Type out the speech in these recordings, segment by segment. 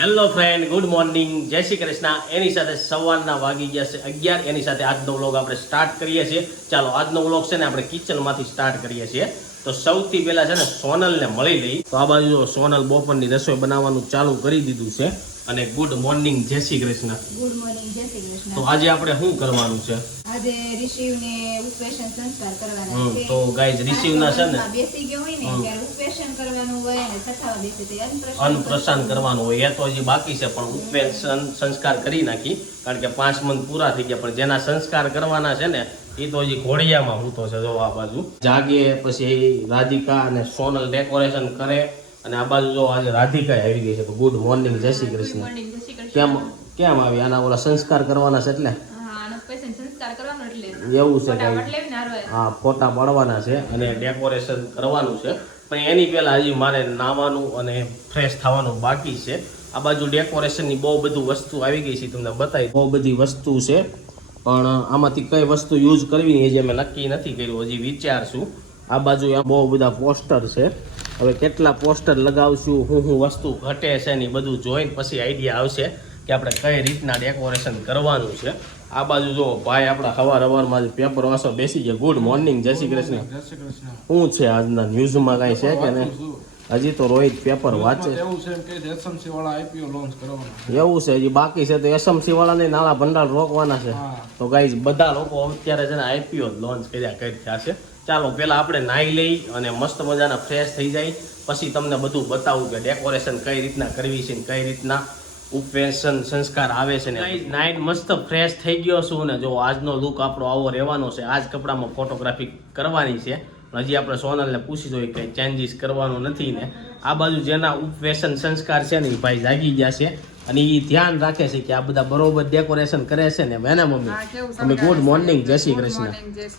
Hello friend good morning જય શ્રી કૃષ્ણ. એની સાથે સવારના વાગી ગયા છે અગિયાર. એની સાથે આજનો વ્લોગ આપણે સ્ટાર્ટ કરીએ છીએ. ચાલો, આજનો વ્લોગ છે ને આપણે કિચનમાંથી સ્ટાર્ટ કરીએ છીએ. તો સૌથી પહેલા છે ને સોનલને મળી લઈ. તો આ બાજુ સોનલ બપોરની રસોઈ બનાવવાનું ચાલુ કરી દીધું છે. અને ગુડ મોર્નિંગ જય શ્રી કૃષ્ણ. ગુડ મોર્નિંગ જય શ્રી કૃષ્ણ. તો આજે આપણે શું કરવાનું છે? આજે રિશિવને ઉપવેશન સંસ્કાર કરવાના છે. તો guys, રિશિવના છે ને- બેસી ગયો હોય ને. ત્યારે ઉપવેશન કરવાનું હોય અને સથાવા બેસે તે અન્નપ્રસાન કરવાનું હોય. એ તો હજી બાકી છે પણ ઉપવેશન સંસ્કાર કરી નાખી કારણ કે પાંચ મન પૂરા થઈ ગયા પણ જેના સંસ્કાર કરવાના છે ને એ તો હજી ઘોડિયામાં હૂતો છે જો આ બાજુ. જાગે પછી રાધિકા અને સોનલ ડેકોરેશન કરે. અને આ બાજુ જો આજે રાધિકા આવી ગઈ છે તો ગુડ મોર્નિંગ જય શ્રી કૃષ્ણ. કેમ કેમ આવી? આના ઓલા સંસ્કાર કરવાના છે એટલે? એવું છે હારવાય. હા ફોટા પાડવાના છે અને ડેકોરેશન કરવાનું છે. પણ એની પહેલા હજી મારે નાવાનું અને ફ્રેશ થવાનું બાકી છે. આ બાજુ ડેકોરેશનની બહુ બધું વસ્તુ આવી ગઈ છે તમને બતાવી બહુ બધી વસ્તુ છે પણ આમાંથી કઈ વસ્તુ યુઝ કરવી એ જે મેં નક્કી નથી કર્યું. હજી વિચારશું. આ બાજુ બહુ બધા પોસ્ટર છે. હવે કેટલા પોસ્ટર લગાવશું હું હું વસ્તુ ઘટે છે ને બધું જોઈને પછી આઈડિયા આવશે કે આપણે કઈ રીતના ડેકોરેશન કરવાનું છે. આ બાજુ જો ભાઈ આપણા સવાર અવારમાં પેપર વાંચો બેસી ગયા. ગુડ મોર્નિંગ જય શ્રી કૃષ્ણ. શું છે આજના ન્યૂઝમાં કાંઈ છે કે નહીં? હજી તો રોહિત પેપર વાંચે છે. એવું છે હજી બાકી છે તો એસએમસી વાળાને નાણા ભંડાર રોકવાના છે. તો ગાઈઝ બધા લોકો અત્યારે છે ને આઈપીઓ લોન્ચ કર્યા કર્યા છે? ચાલો પહેલાં આપણે નાહી લઈ અને મસ્ત મજાના ફ્રેશ થઈ જાય. પછી તમને બધું બતાવું કે ડેકોરેશન કઈ રીતના કરવી છે ને કઈ રીતના ઉપવેશન સંસ્કાર આવે છે ને નાઈટ મસ્ત ફ્રેશ થઈ ગયો છું ને જો આજનો લુક આપણો આવો રહેવાનો છે. આજ કપડામાં ફોટોગ્રાફી કરવાની છે. હજી આપણે સોનલને પૂછી જોઈએ કે ચેન્જીસ કરવાનું નથી ને. આ બાજુ જેના ઉપવેશન સંસ્કાર છે ને એ ભાઈ જાગી ગયા છે. અને એ ધ્યાન રાખે છે કે આ બધા બરોબર ડેકોરેશન કરે છે ને મેને મમ્મી? અમે ગુડ મોર્નિંગ જય શ્રી કૃષ્ણ.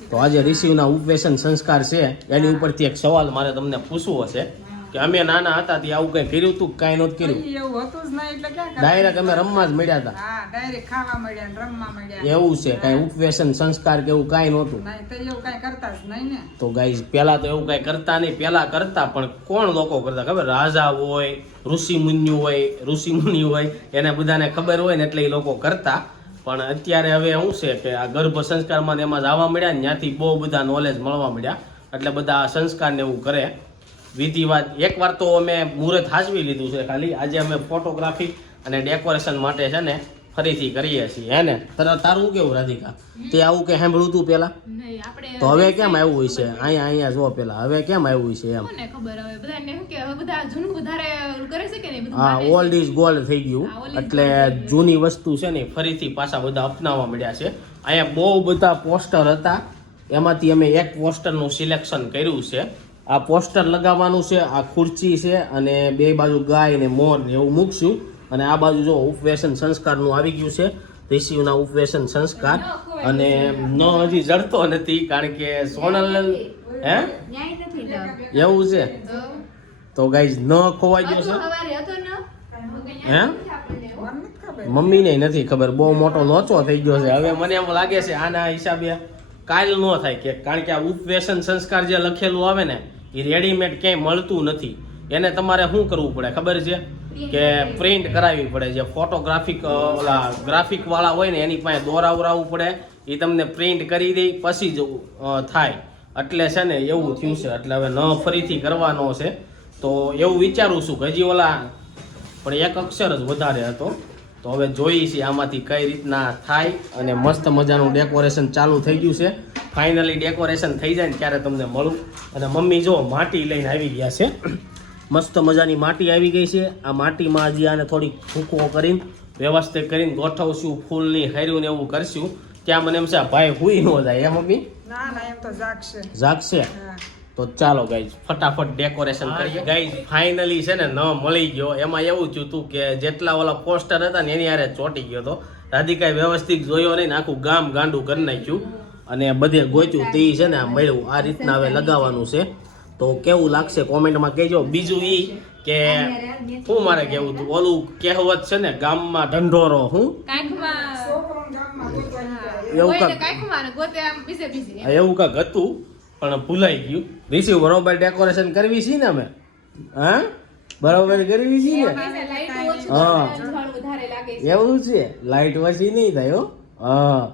તો આજે રિસીવના ઉપવેશન સંસ્કાર છે. એની ઉપરથી એક સવાલ મારે તમને પૂછવો હશે કે અમે નાના હતા ત્યાં આવું કઈ કર્યું તું કાંઈ નહોતું કર્યું? એવું હતું જ નહીં એટલે ક્યાં ડાયરેક્ટ અમે રમવા જ મળ્યા હતા. હા ડાયરેક્ટ ખાવા મળ્યા ને રમવા મળ્યા. એવું છે કાંઈ ઉપવેશન સંસ્કાર કે એવું કાંઈ નહોતું. નહીં તો એવું કઈ કરતા જ નહીં ને. તો ગાઈઝ પહેલા તો એવું કાંઈ કરતા નહીં પહેલા કરતા પણ કોણ લોકો કરતા? ખબર? રાજા હોય ઋષિ મુનિ હોય ઋષિ મુનિ હોય એને બધાને ખબર હોય ને એટલે એ લોકો કરતા. પણ અત્યારે હવે શું છે કે આ ગર્ભ સંસ્કારમાં એમાં જવા મળ્યા ને ત્યાંથી બહુ બધા નોલેજ મળવા મળ્યા. એટલે બધા આ સંસ્કારને એવું કરે. વિધિવાદ. એકવાર તો અમે મુહૂર્ત હાજવી લીધું છે ખાલી. આજે અમે ફોટોગ્રાફી અને ડેકોરેશન માટે છે ને ફરીથી કરીએ છીએ હે ને? તારા- તારું કેવું રાધિકા? તે આવું કે સાંભળ્યું તું પેલા? તો હવે કેમ આવ્યું હોય છે? અહીંયા અહીંયા જો પેલા. હવે કેમ આવ્યું છે એમ? હા ઓલ્ડ ઇઝ ગોલ્ડ થઈ ગયું. એટલે જૂની વસ્તુ છે ને ફરીથી પાછા બધા અપનાવવા મળ્યા છે. અહીંયા બહુ બધા પોસ્ટર હતા. એમાંથી અમે એક પોસ્ટરનું સિલેક્શન કર્યું છે. આ પોસ્ટર લગાવવાનું છે, આ ખુરચી છે અને બે બાજુ ગાય ને મોર એવું મૂકશું. અને આ બાજુ જો ઉપવેશન સંસ્કારનું આવી ગયું છે ઋષિના ઉપવેશન સંસ્કાર. અને ન હજી જડતો નથી, કારણ કે સોનલ હે? એવું છે? તો ગાઈઝ, ન ખોવાઈ ગયો છે. હે? મમ્મીને નથી ખબર, બહુ મોટો લોચો થઈ ગયો છે. હવે મને એમ લાગે છે, આના હિસાબે કાલ ન થાય કે, કારણ કે આ ઉપવેશન સંસ્કાર જે લખેલું આવે ને એ રેડીમેડ ક્યાંય મળતું નથી. એને તમારે શું કરવું પડે ખબર છે? કે પ્રિન્ટ કરાવવી પડે જે ફોટોગ્રાફિક ઓલા ગ્રાફિક વાળા હોય ને એની પાસે દોરાવરાવવું પડે. એ તમને પ્રિન્ટ કરી દે પછી જ થાય. એટલે છે ને એવું થયું છે. એટલે હવે ન ફરીથી કરવાનો છે. તો એવું વિચારું છું કે હજી ઓલા પણ એક અક્ષર જ વધારે હતો. તો હવે જોઈએ છીએ આમાંથી કઈ રીતના થાય અને મસ્ત મજાનું ડેકોરેશન ચાલુ થઈ ગયું છે. ફાઇનલી ડેકોરેશન થઈ જાય ને ત્યારે તમને મળું. અને મમ્મી જો માટી લઈને આવી ગયા છે. મસ્ત મજાની માટી આવી ગઈ છે. આ માટીમાં હજી આને થોડીક ભૂકો કરીને વ્યવસ્થિત કરીને ગોઠવશું ફૂલની હાર્યું ને એવું કરશું. ત્યાં મને એમ છે ભાઈ હુઈ ન જાય એ મમ્મી? ના ના એમ તો જાગશે. તો ચાલો ગાઈઝ ફટાફટ ડેકોરેશન કરીએ ગાઈઝ ફાઇનલી છે ને ન મળી ગયો. એમાં એવું થયું હતું કે જેટલા ઓલા પોસ્ટર હતા ને એની હારે ચોંટી ગયો હતો રાધિકાએ વ્યવસ્થિત જોયો નહીં ને આખું ગામ ગાંડું કરી નાખ્યું. અને બધે ગોચ્યું તે છે ને આ મળ્યું. આ રીતના હવે લગાવવાનું છે. તો કેવું લાગશે કોમેન્ટમાં કહેજો. બીજું એ કે શું મારે કેવું હતું ઓલું કહેવત છે ને ગામમાં ઢંઢોરો હું. એવું એમ. એવું કાંક હતું. પણ ભૂલાઈ ગયું. રિસીવ બરોબર ડેકોરેશન કરવી છે ને અમે? હા? બરાબર કરવી છે ને? એને લાઈટ ઓછું હા. અજવાળું વધારે લાગે છે. એવું છે? લાઈટ ઓછી નહીં થાય હો? હા.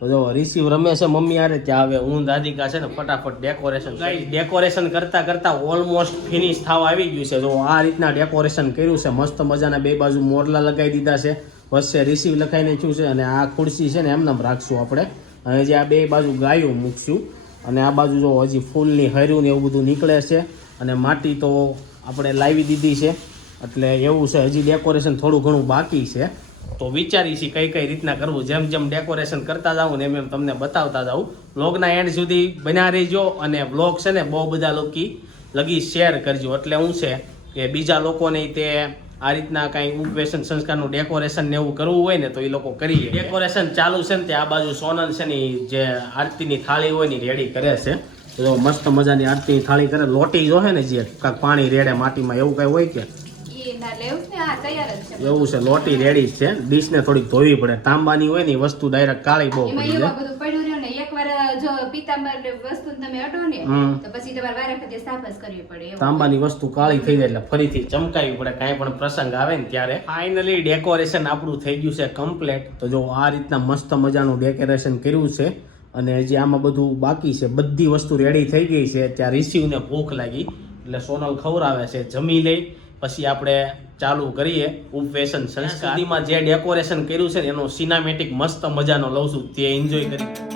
તો જો રિસીવ રમે છે મમ્મી આરે ત્યાં આવે હું દાદિકા છે ને ફટાફટ ડેકોરેશન ડેકોરેશન કરતા કરતા ઓલમોસ્ટ ફિનિશ થવા આવી ગયું છે. જો આ રીતના ડેકોરેશન કર્યું છે. મસ્ત મજાના બે બાજુ મોરલા લગાવી દીધા છે. વચ્ચે રિસીવ લખાઈ નાખ્યું છે અને આ ખુરશી છે ને એમને એમ રાખશું આપણે. અને જે આ બે બાજુ ગાયું મૂકશું. અને આ બાજુ જો હજી ફૂલની હર્યું ને એવું બધું નીકળે છે અને માટી તો આપણે લાવી દીધી છે. એટલે એવું છે, હજી ડેકોરેશન થોડું ઘણું બાકી છે. તો વિચારી છીએ કઈ કઈ રીતના કરવું. જેમ જેમ ડેકોરેશન કરતા જાઉં ને એમ એમ તમને બતાવતા જાઉં. વ્લોગના એન્ડ સુધી બન્યા રહેજો અને વ્લોગ છે ને બહુ બધા લોકો લગી શેર કરજો. એટલે શું છે કે બીજા લોકોને તે આ રીતના કાંઈ ઉપવેશન સંસ્કારનું ડેકોરેશન ને એવું કરવું હોય ને તો એ લોકો કરીએ ડેકોરેશન ચાલુ છે ને તે આ બાજુ સોનલ છે ને જે આરતીની થાળી હોય ને રેડી કરે છે. તો મસ્ત મજાની આરતીની થાળી કરે. લોટી જો ને જે કાંઈક પાણી રેડે માટીમાં એવું કાંઈ હોય કે? ના ને એવું છે લોટી રેડી છે છે. ડીશને થોડીક ધોવી પડે. તાંબાની હોય ને વસ્તુ ડાયરેક્ટ કાળી બહુ પડી જાય બધું પડ્યું રહ્યું ને એકવાર જો પિતાંબર વસ્તુ તમે અડો ને હમ. તો પછી તમારે વારે વખતે સાફસ કરવી પડે તાંબાની વસ્તુ કાળી થઈ જાય એટલે ફરીથી ચમકાવી પડે. કાંઈ પણ પ્રસંગ આવે ને ત્યારે ફાઇનલી ડેકોરેશન આપણું થઈ ગયું છે કમ્પ્લેટ તો જો આ રીતના મસ્ત મજાનું ડેકોરેશન કર્યું છે અને હજી આમાં બધું બાકી છે. બધી વસ્તુ રેડી થઈ ગઈ છે. ત્યાં રિસીવને ભૂખ લાગી. એટલે સોનલ ખવડાવે છે. જમી લઈ. પછી આપણે ચાલુ કરીએ ઉપવેશન સંસ્કારમાં જે ડેકોરેશન કર્યું છે ને એનો સિનામેટિક મસ્ત મજાનો લઉં છું. તે એન્જોય કરી.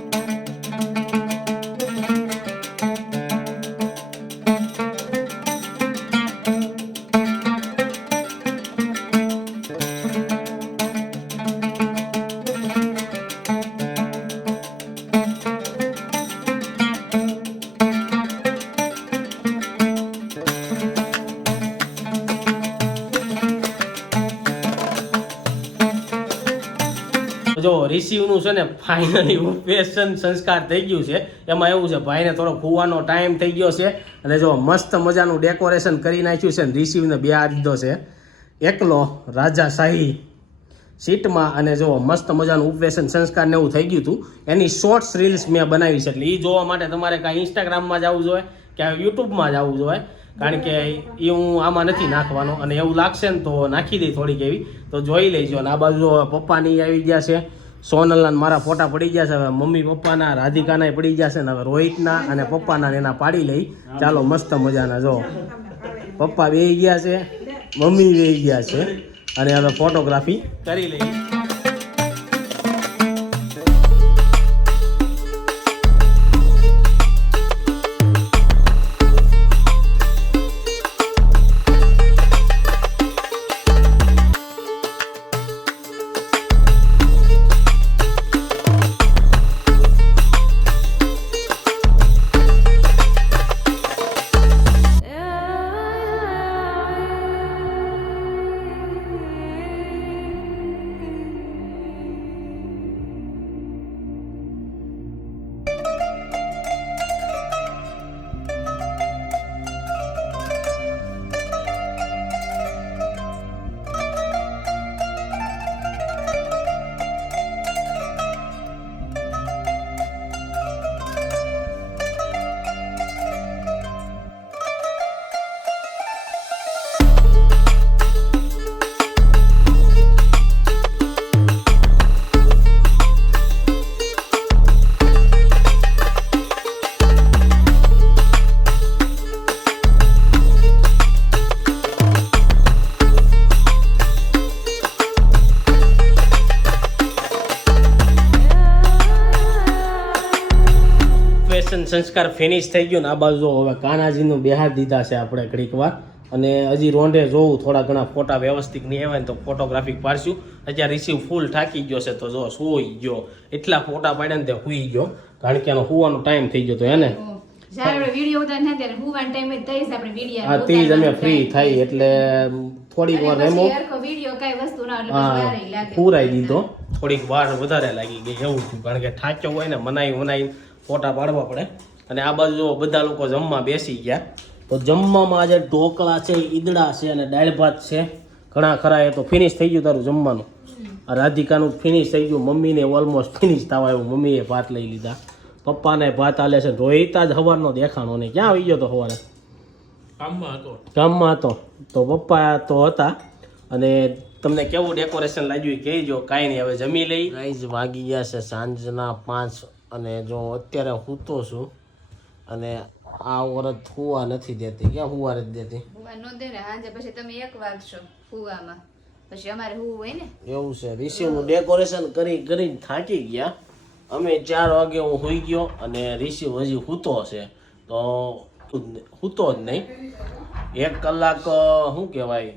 છે ને ફાઇનલી ઉપવેશન સંસ્કાર થઈ ગયું છે. એમાં એવું છે, ભાઈને થોડો ફૂવાનો ટાઈમ થઈ ગયો છે. અને જો મસ્ત મજાનું ડેકોરેશન કરી નાખ્યું છે ને, રિસીવને બે આ દીધો છે. એકલો રાજાશાહી સીટમાં અને જો મસ્ત મજાનું ઉપવેશન સંસ્કાર ને એવું થઈ ગયું હતું. એની શોર્ટ્સ રીલ્સ મેં બનાવી છે, એટલે એ જોવા માટે તમારે કાંઈ ઇન્સ્ટાગ્રામમાં જવું જોઈએ, કે યુટ્યુબમાં જવું જોઈએ. કારણ કે એ હું આમાં નથી નાખવાનો, અને એવું લાગશે ને તો નાખી દઈ થોડીક એવી. તો જોઈ લેજો. અને આ બાજુ પપ્પાની આવી ગયા છે. સોનલના મારા ફોટા પડી ગયા છે. હવે મમ્મી પપ્પાના, રાધિકાના પડી ગયા છે ને હવે રોહિતના અને પપ્પાના એના પાડી લઈ. ચાલો, મસ્ત મજાના, જો. પપ્પા વેહી ગયા છે, મમ્મી વેહી ગયા છે. અને હવે ફોટોગ્રાફી કરી લઈ સંસ્કાર ફિનિશ થઈ ગયો ને આ બાજુ જો હવે કાનાજીનું બિહાર દીધા છે આપણે ઘડીક વાર. અને હજી રોંઢે જોવું થોડા ઘણા ફોટા વ્યવસ્થિત નહીં આવે ને તો ફોટોગ્રાફી પાડશું. અત્યારે રિસીવ ફૂલ થાકી ગયો છે તો જો સુઈ ગયો. એટલા ફોટા પાડ્યા ને તે હુઈ ગયો. કારણ કે એનો હુવાનો ટાઈમ થઈ ગયો તો એને હા તે જ અમે ફ્રી થઈ એટલે થોડીક વાર રેમો. પૂરાઈ દીધો. થોડીક વાર વધારે લાગી ગઈ એવું થયું. કારણ કે થાક્યો હોય ને મનાઈ મનાઈ ફોટા પાડવા પડે. અને આ બાજુ જો બધા લોકો જમવા બેસી ગયા. તો જમવામાં આજે ઢોકળા છે ઈદડા છે અને દાળ ભાત છે. ઘણા ખરા એ તો ફિનિશ થઈ ગયું તારું જમવાનું. આ રાધિકાનું ફિનિશ થઈ ગયું. મમ્મીને ઓલમોસ્ટ ફિનિશ થવા આવ્યું. મમ્મીએ ભાત લઈ લીધા. પપ્પાને ભાત આલે છે. રોહિતા જ હવારનો દેખાણો ને ક્યાં આવી ગયો તો હવારે? કામમાં હતો. ગામમાં હતો. તો પપ્પા તો હતા. અને તમને કેવું ડેકોરેશન લાગ્યું કહેજો. કાંઈ નહીં. હવે જમી લઈ. ગાઈઝ વાગી ગયા છે સાંજના પાંચ અને જો અત્યારે સૂતો છું અને આ ઓરત ફુવા નથી દેતી. ક્યાં હુવા નથી દેતી? ફુવા નો દે ને સાંજે પછી તમે એક વાગશો ફુવામાં પછી અમારે હું હોય ને. એવું છે. રિસીવનું ડેકોરેશન કરી કરીને થાકી ગયા. અમે ચાર વાગે હું હોઈ ગયો અને રિસીવ હજી સૂતો છે. તો સૂતો જ નહીં. એક કલાક શું કહેવાય?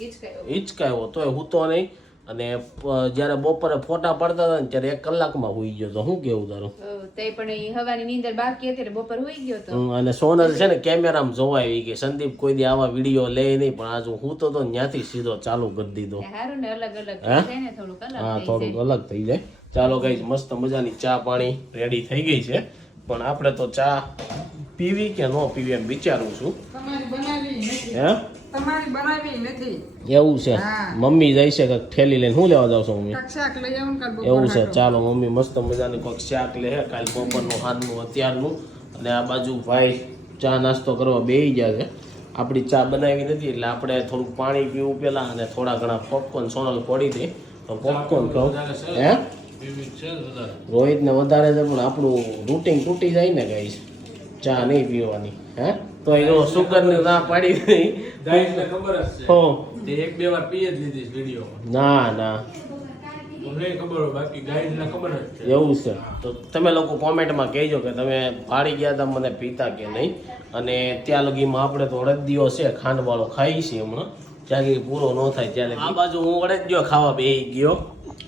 હિચકાયો. હિચકાયો. તોય હૂતો નહીં. અને જ્યારે બપોરે ફોટા પડતા હતા ને ત્યારે એક કલાકમાં હોઈ ગયો તો શું કેવું તારું? તે પણ હવાની નીંદર બાકી હતી બપોર હોઈ ગયો તો. અને સોનલ છે ને કેમેરામાં જોવાય આવી કે સંદીપ કોઈ દી આવા વીડિયો લે નહીં પણ આજ હું તો ત્યાંથી સીધો ચાલુ કરી દીધો. સારું ને અલગ અલગ થઈ જાય ને થોડુંક અલગ હા થોડુંક અલગ થઈ જાય. ચાલો ગઈ મસ્ત મજાની ચા પાણી રેડી થઈ ગઈ છે. પણ આપણે તો ચા પીવી કે ન પીવી એમ વિચારું છું. તમારી બનાવી હે? તમારી બનાવી નથી. એવું છે? મમ્મી જાય છે કે ઠેલી લઈને. શું લેવા જાવ છો મમ્મી? શાક લઈ આવું એવું છે. ચાલો મમ્મી મસ્ત મજાની કોઈક શાક લે હે. કાલ બપોરનું હાથનું અત્યારનું. અને આ બાજુ ભાઈ ચા નાસ્તો કરવા બેસી ગયા છે. આપણી ચા બનાવી નથી એટલે આપણે થોડુંક પાણી પીવું પહેલાં અને થોડા ઘણા પોપકોર્ન સોનલ પડી દે તો પોપકોર્ન ખાવ હે? રોહિતને વધારે છે પણ આપણું રૂટિન તૂટી જાય ને ગાઈશ ચા નહીં પીવાની. હે? તો એ સુગરની ના પાડી દઈ એટલે ખબર જ છે. હો. તે એક બે વાર પી જ લીધી વિડિયો ના ના. એવું છે. તો તમે લોકો કોમેન્ટમાં કહેજો કે તમે પાડી ગયા હતા મને પીતા કે નહીં. અને ત્યાં લગીમાં આપણે તો અડદિયો છે ખાંડવાળો ખાઈ છીએ હમણાં. ત્યાં લગી પૂરો ન થાય ત્યારે આ બાજુ હું અડદિયો ખાવા બે ગયો.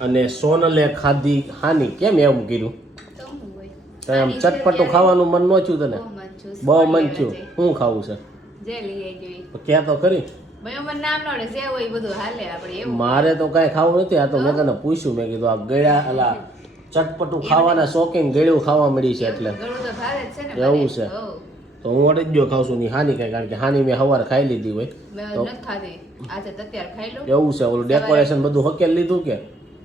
અને સોનલે ખાધી હાની. કેમ એમ કર્યું એમ ચટપટું ખાવાનું મન ન થયું તને? બહુ મન થયું. શું ખાવું છે? જે લઈ આવી ક્યાં તો એવું. મારે તો કાંઈ ખાવું નથી. આ તો મેં તને પૂછ્યું મેં કીધું આ ગળ્યા અલા ચટપટું ખાવાના શોખીન ગળ્યું ખાવા મળી છે એટલે. એવું છે. તો હું અડદિયો ખાઉં છું ની હાની કઈ કારણ કે હાની મેં સવારે ખાઈ લીધી હોય. તો- એવું છે ઓલું ડેકોરેશન બધું હકેલ લીધું કે?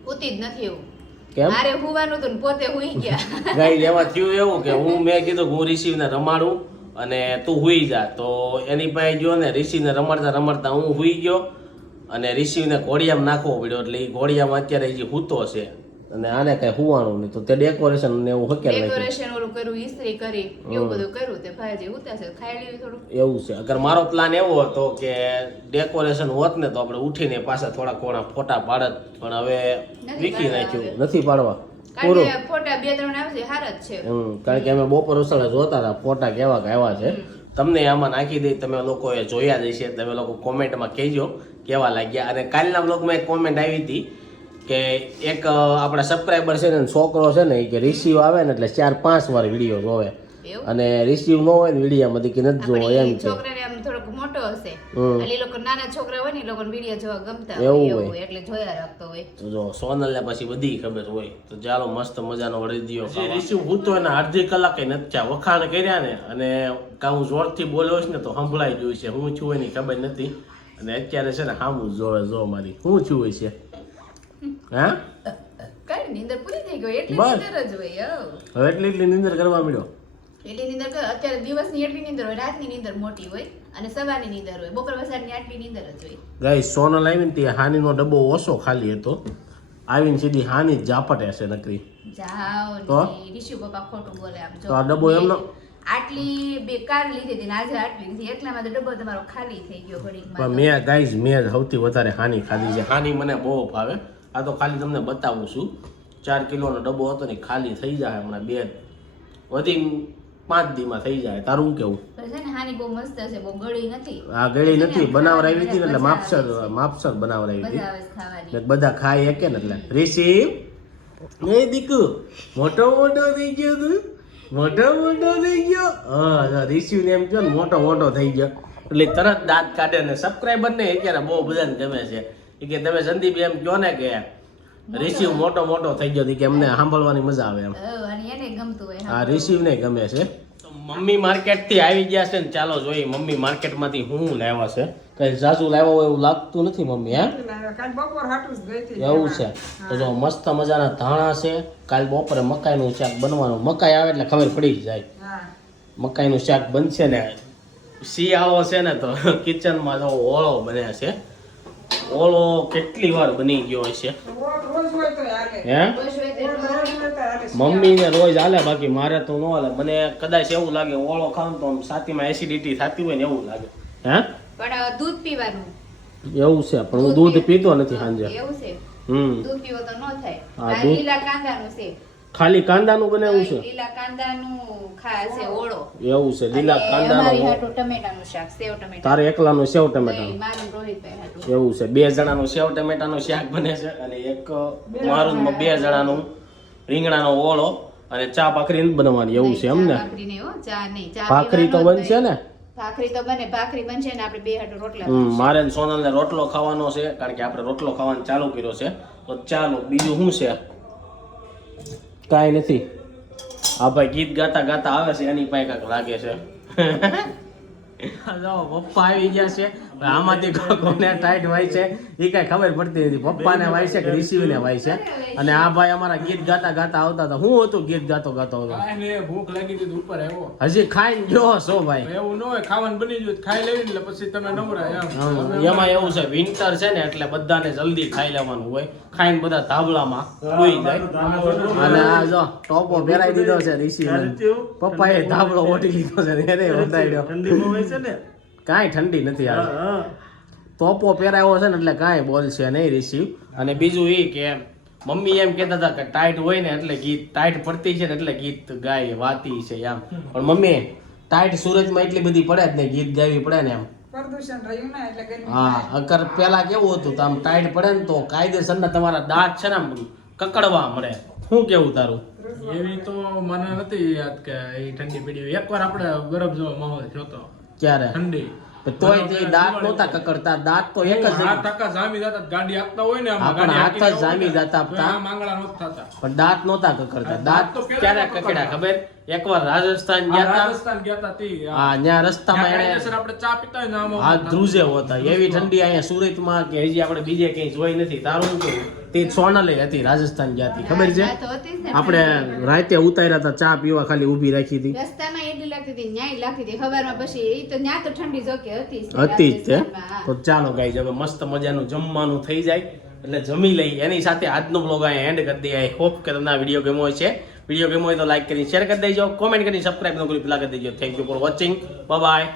ઉતી જ નથી એવું. કેમ? મારે હુવાનું હતું ને પોતે હુઈ ગયા. ગાઈ એમાં થયું એવું કે હું મેં કીધું હું રિસીવને રમાડું અને તું હુઈ જા. તો એની પાસે ગયો ને રિસીવને રમાડતા રમાડતા હું હુઈ ગયો અને રિસીવને ઘોડિયામાં નાખવો પડ્યો. એટલે એ ઘોડિયામાં અત્યારે હજી હૂતો છે. અને આને કઈ હુવાનું નહીં. તો તે ડેકોરેશન ને એવું હકેલ ડેકોરેશન ઓલું કર્યું ઇસ્ત્રી કરી એવું બધું કર્યું તે ભાઈજી ઉતા છે ખાઈ લીધું થોડું એવું છે. અગર મારો પ્લાન એવો હતો કે ડેકોરેશન હોત ને તો આપણે ઉઠીને પાછા થોડા કોણા ફોટા પાડત પણ હવે વીખી નાખ્યું. નથી પાડવા. પૂરું. ફોટા બે ત્રણ આવશે હાર જ છે. હમ કારણ કે અમે બપોર ઉસળે જોતા હતા ફોટા કેવા આવ્યા છે. તમને આમાં નાખી દઈ તમે લોકોએ જોયા જ હશે તમે લોકો કોમેન્ટમાં કહેજો કેવા લાગ્યા. અને કાલના બ્લોગમાં એક કોમેન્ટ આવી હતી કે એક આપણા સબસ્ક્રાઈબર છે ને છોકરો છે ને એ કે રિસીવ આવે ને એટલે ચાર પાંચ વાર વીડિયો જોવે. અને રિસીવ ન હોય ને વિડીયામાંથી કે નથી જોવો એમ છે છોકરાને આમ થોડોક મોટો હશે. એટલે લોકો નાના છોકરા હોય ને એ લોકોને વીડિયો જોવા ગમતા એવું હોય. હોય. એવું એટલે જોયા રાખતો હોય. તો જો સોનલને પછી બધી ખબર હોય. તો ચાલો મસ્ત મજાનો વળદિયો રિસીવ હું તો એના અડધી કલાકે નથી વખાણ કર્યા ને અને કાં હું જોરથી બોલ્યો છે ને તો સંભળાઈ ગયું છે હું છું એની ખબર નથી. અને અત્યારે છે ને હામું જોવે જો મારી. હું છું હોય છે. હા? કઈ નીંદર પૂરી થઈ ગઈ એટલી. નીંદર જ હોય હો. હવે એટલી એટલી નિંદર કરવા મળ્યો એટલી નીંદર કર અત્યારે દિવસની એટલી નીંદર હોય રાતની નીંદર મોટી હોય અને સવારની નીંદર હોય. બપોર વસારની આટલી નીંદર જ હોય. ગાઈ સોનલ આવીને તે હાનીનો ડબ્બો ઓછો ખાલી હતો. આવીને સીધી હાની જ ઝાપટ હશે નકરી. જાઓ તો? ને રિશુ પપ્પા ખોટું બોલે આમ જો તો આ ડબ્બો એમનો? આટલી બે કાર લીધી હતી ને આજે આટલી લીધી. એટલામાં તો ડબ્બો તમારો ખાલી થઈ ગયો પણ ઘડીકમાં મેં ગાઈઝ મેં સૌથી વધારે હાની ખાધી છે. હાની મને બહુ ભાવે. આ તો ખાલી તમને બતાવું છું. ચાર કિલોનો ડબ્બો હતો ને ખાલી થઈ જાય હમણાં બે. વધી પાંચ દીમાં થઈ જાય. તારું કેવું? બહુ ગળી નથી. બનાવર આવી બનાવરાવી હતી એટલે માપસર માપસર બનાવરાવી હતી. બધા ખાઈ શકે ને એટલે. રિસીવ એ દીકુ મોટો મોટો થઈ ગયો તું. મોટો મોટો થઈ ગયો. હા રિસીવ ને એમ કહો ને મોટો મોટો થઈ ગયો. એટલે તરત દાંત કાઢે ને સબસ્ક્રાઈબર ને અત્યારે બહુ બધાને ગમે છે. એ કે તમે સંદીપ એમ કહો ને કે રિસીવ મોટો મોટો થઈ ગયો કે અમને સાંભળવાની મજા આવે એમ. હા. રિસીવ ને ગમે છે. મમ્મી માર્કેટથી આવી ગયા છે ને ચાલો જોઈએ મમ્મી માર્કેટમાંથી હું લાવ્યા છે. કઈ સાસુ લાવ્યા હોય એવું લાગતું નથી મમ્મી હા? બપોર હાટું જ ગઈ હતી એવું છે. તો જો મસ્ત મજાના ધાણા છે. કાલ બપોરે મકાઈનું શાક બનવાનું. મકાઈ આવે એટલે ખબર પડી જાય. મકાઈનું શાક બનશે ને શિયાળો છે ને તો કિચનમાં જો ઓળો બને છે. ઓળો કેટલી વાર બની ગયો તો હે? મમ્મીને રોજ હાલે બાકી મારે તો ન હાલે. મને કદાચ એવું લાગે ઓળો ખાવ તો છાતીમાં એસિડિટી થતી હોય ને એવું લાગે. હે? પણ દૂધ પીવાનું. એવું છે પણ હું દૂધ પીતો નથી સાંજે. એવું છે. હમ. દૂધ પીવો તો ન થાય. કાંદાનું છે. ખાલી કાંદાનું બનાવ્યું છે? લીલા કાંદાનું ખા છે ઓળો. એવું છે લીલા કાંદાનું હાટું ટમેટાનું શાક સેવ ટમેટા તારે એકલાનું સેવ ટમેટાનું? મારું રોહિતભાઈ હાટું. એવું છે બે જણાનું સેવ ટમેટાનું શાક બને છે અને એક મારું બે જણાનું રીંગણાનો ઓળો અને ચા ભાખરી બનવાની એવું છે એમ ને ચા ભાખરી નહીં ચા ભાખરી તો બનશે ને. ભાખરી તો બને ભાખરી બનશે ને આપણે બે હાટું રોટલા મારે ને સોનલને રોટલો ખાવાનો છે કારણ કે આપણે રોટલો ખાવાનું ચાલુ કર્યો છે. તો ચાલો બીજું શું છે? કાંઈ નથી. આ ભાઈ ગીત ગાતા ગાતા આવે છે એની પાસે કાંઈક લાગે છે. પપ્પા આવી ગયા છે. આમાંથી કોને ટાઈટ વાય છે એ કઈ ખબર પડતી નથી. પપ્પાને વાય છે કે ઋષિને વાય છે? અને આ ભાઈ અમારા ગીત ગાતા ગાતા આવતા હતા. હું હતું ગીત ગાતો ગાતો હતો? ભૂખ લાગી હતી ઉપર આવ્યો. હજી ખાઈ ગયો છો ભાઈ? એવું ન હોય ખાવાનું બની ગયું ખાઈ લેવી એટલે પછી તમે નવરા એમાં. એવું છે વિન્ટર છે ને એટલે બધાને જલ્દી ખાઈ લેવાનું હોય. ખાઈને બધા ધાબળામાં સુઈ જાય. અને આ જો ટોપો પહેરાઈ દીધો છે ઋષિ પપ્પાએ ધાબળો ઓટી લીધો છે ને છે વધાર્યો કાંઈ ઠંડી નથી આવી તોપો પહેરાયો છે ને એટલે કાંઈ બોલશે નહીં રિસીવ અને બીજું એ કે મમ્મી એમ કહેતા હતા કે ટાઈટ હોય ને એટલે ગીત ટાઈટ પડતી છે ને એટલે ગીત ગાય વાતી છે એમ. પણ મમ્મી ટાઈટ સુરતમાં એટલી બધી પડે જ ને ગીત ગાવી પડે ને એમ. પ્રદૂષણ રહ્યું ને એટલે ગરમી હા અગર પેલા કેવું હતું આમ ટાઈટ પડે ને તો કાયદેસર ને તમારા દાંત છે ને આમ કકડવા મળે. શું કેવું તારું? એવી તો મને નથી યાદ કે એ ઠંડી પડી. એકવાર આપણે ગરબ જેવો માહોલ થયો તો ક્યારે ઠંડી. તોય તે દાંત નહોતા કકડતા દાંત તો એક જ હાથ ટકા જામી જતા ગાડી આપતા હોય ને આમાં, હાથ જ જામી જતા આપતા. હતા. નહોતા થતા. પણ દાંત નહોતા કકડતા. દાંત તો ક્યારે કકડ્યા ખબર? એકવાર રાજસ્થાન ગયા હતા રાજસ્થાન ગયા હતા તે, હા. ત્યાં રસ્તામાં એને આપણે ચા પીતા હોય ને આમાં હાથ ધ્રુજે હોતા. એવી ઠંડી અહીંયા સુરતમાં કે હજી આપણે બીજે ક્યાંય જોઈ નથી. તારું શું કેવું તે સોનલે હતી રાજસ્થાન ગયા હતી ખબર છે? હા, આપણે રાતે ઉતાર્યા હતા ચા પીવા ખાલી ઊભી રાખી હતી. રસ્તામાં એટલી લાગતી હતી ન્યાય લાગતી હતી. ખબરમાં પછી એ તો ન્યા તો ઠંડી જોકે હતી હતી જ તે. તો ચાલો ગાઈ હવે મસ્ત મજાનું જમવાનું થઈ જાય. એટલે જમી લઈ એની સાથે આજનો બ્લોગ અહીંયા એન્ડ કરી દઈએ. આઈ હોપ કે તમને આ વીડિયો ગમ્યો હોય છે વીડિયો ગમ્યો હોય તો લાઈક કરી શેર કરી દેજો. કોમેન્ટ કરી સબસ્ક્રાઈબ ન કરી પેલા કરી દેજો. Thank you for watching bye